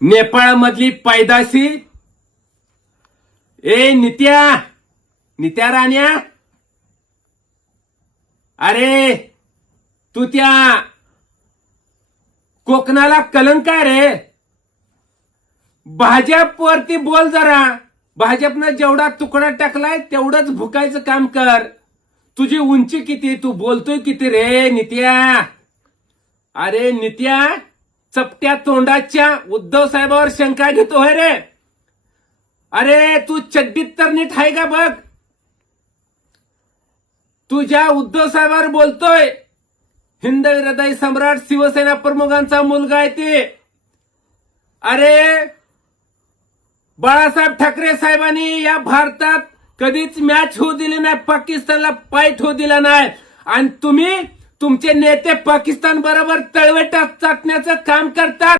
नेपाळमधली पैदाशी. ए नित्या. नित्या राण्या. अरे तू त्या कोकणाला कलंक आहे रे. भाजपवरती बोल जरा. भाजपनं जेवढा तुकडा टाकलाय तेवढंच भुकायचं काम कर. तुझी उंची किती? तू बोलतोय किती रे नित्या? अरे नित्या? चपट्या तोंडाच्या उद्धव साहेबावर शंका घेतोय रे. अरे तू चड्डीत तर नीट आहे का बघ? तुझ्या उद्धव साहेबावर बोलतोय. हिंद हृदय सम्राट शिवसेना प्रमुखांचा मुलगा आहे ते. अरे बाळासाहेब ठाकरे साहेबांनी या भारतात कधीच मॅच होऊ दिली नाही पाकिस्तानला पायट होऊ दिला नाही. आणि तुम्ही तुमचे नेते पाकिस्तान बरोबर तळवेटात चाटण्याचं काम करतात.